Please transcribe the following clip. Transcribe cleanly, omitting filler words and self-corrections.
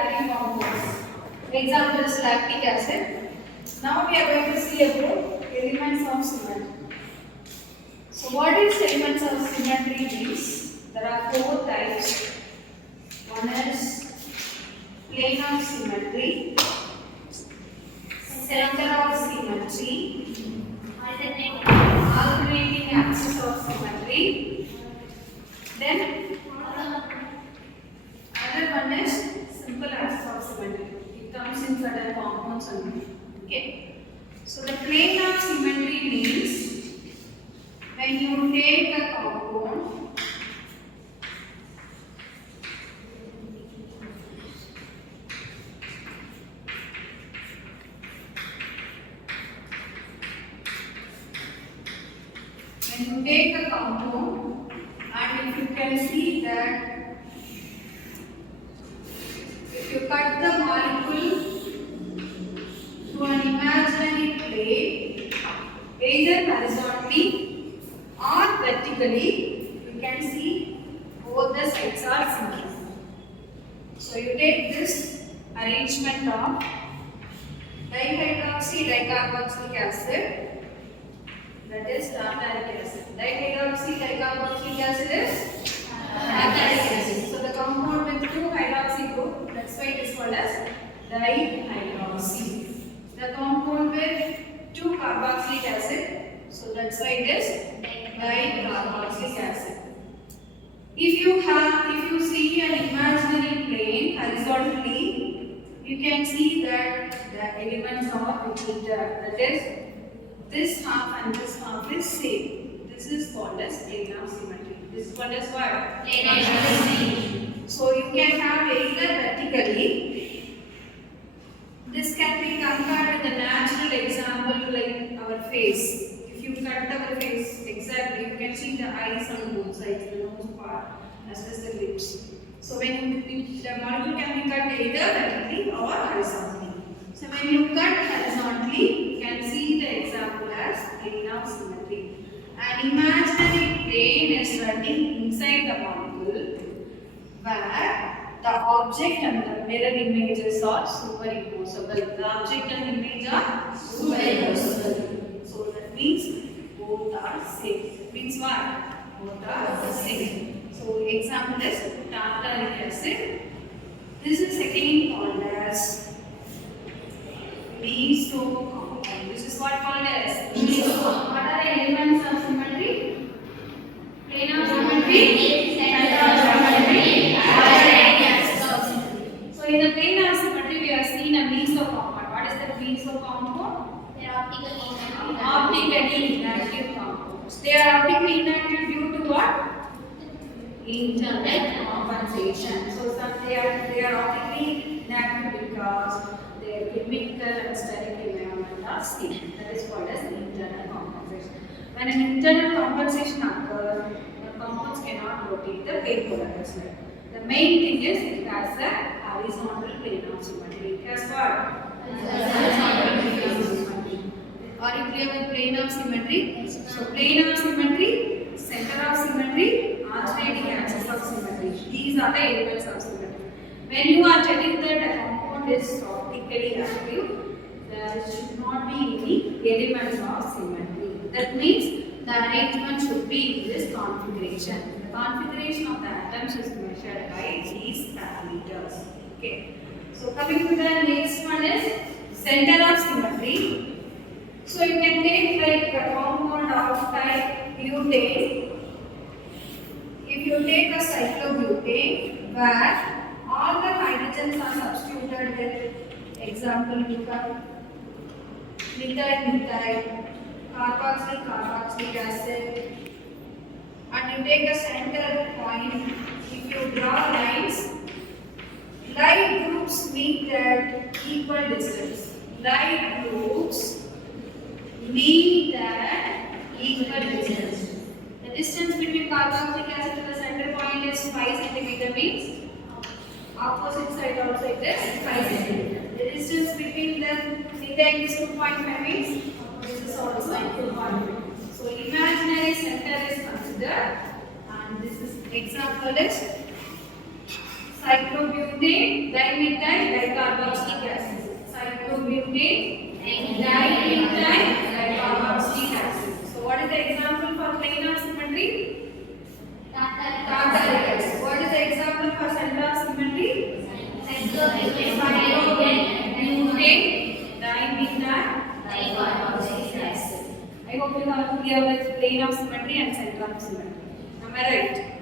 reactive compounds. Example is lactic acid. Now we are going to see about elements of symmetry. So what is elements of symmetry means? There are four types. One is plane of symmetry, center of symmetry, alternating axis of symmetry. Then another one is simple axis of symmetry. It comes in certain compounds only. Okay. So the plane of symmetry means when you take a compound and if you can see that if you cut the molecule to an imaginary plane, either horizontally or vertically, you can see both the sides are symmetrical. So you take this arrangement of dihydroxy dicarboxylic acid, that is tartaric acid. Dihydroxy dicarboxylic acid is tartaric acid. So the compound with two hydroxy group, that's why it is called as dihydroxy. The compound with two carboxylic acid, so that's why it is dicarboxylic acid. If you see an imaginary plane horizontally, you can see that the elements are with each other. That is, this half and this half is same. This is called as plane of symmetry. This is called as what? Plane of symmetry. So you can have either vertically. This can be compared with a natural example like our face. If you cut our face exactly, you can see the eyes on both sides, the nose part, as well as the lips. So when the molecule can be cut either vertically or horizontally. So when you cut horizontally, you can see the example as plane of symmetry. An imaginary plane is running inside the molecule where the object and the mirror images are superimposable. The object and image are superimposable. So that means both are same. It means what? Both are the same. So example is tartaric acid. This is again called as meso compound. This is what called as meso. What are the elements of symmetry? Plane of symmetry, center of symmetry, alternating axis of symmetry. So in the plane of symmetry, we have seen a meso compound. What is the meso compound? They are Optically inactive compounds. They are optically inactive due to what? Internal compensation. So they are optically inactive because their chemical and steric environment are same. That is called as internal compensation. When an internal compensation occurs, the compounds cannot rotate the plane polarity. The main thing is it has a horizontal plane of symmetry. It has what? Horizontal plane of symmetry. Are you clear with plane of symmetry? So plane of symmetry, center of symmetry, alternating axis of symmetry. These are the elements of symmetry. When you are telling that a compound is optically active, there should not be any elements of symmetry. That means the arrangement should be in this configuration. The configuration of the atoms is measured by these parameters. Okay. So coming to the next one is center of symmetry. So you can take like a compound of type butane. If you take a cyclobutane where all the hydrogens are substituted with example methyl, carboxylic acid, and you take a center point. If you draw lines, light groups meet at equal distance. Light groups meet at equal distance. The distance between carboxylic acid to the center point is 5 cm, means opposite side also it is 5 cm. The distance between them is 2.5 means this is also 2.5. So imaginary center is considered, and this is example is cyclobutane, dimethyl dicarboxylic acid. Cyclobutane, dimethyl dicarboxylic acid. So what is the example for planar symmetry? Tartaric acid. What is the example for center of symmetry? Cyclobutane, dimethyl dicarboxylic acid. I hope you are clear with plane of symmetry and center of symmetry. Am I right?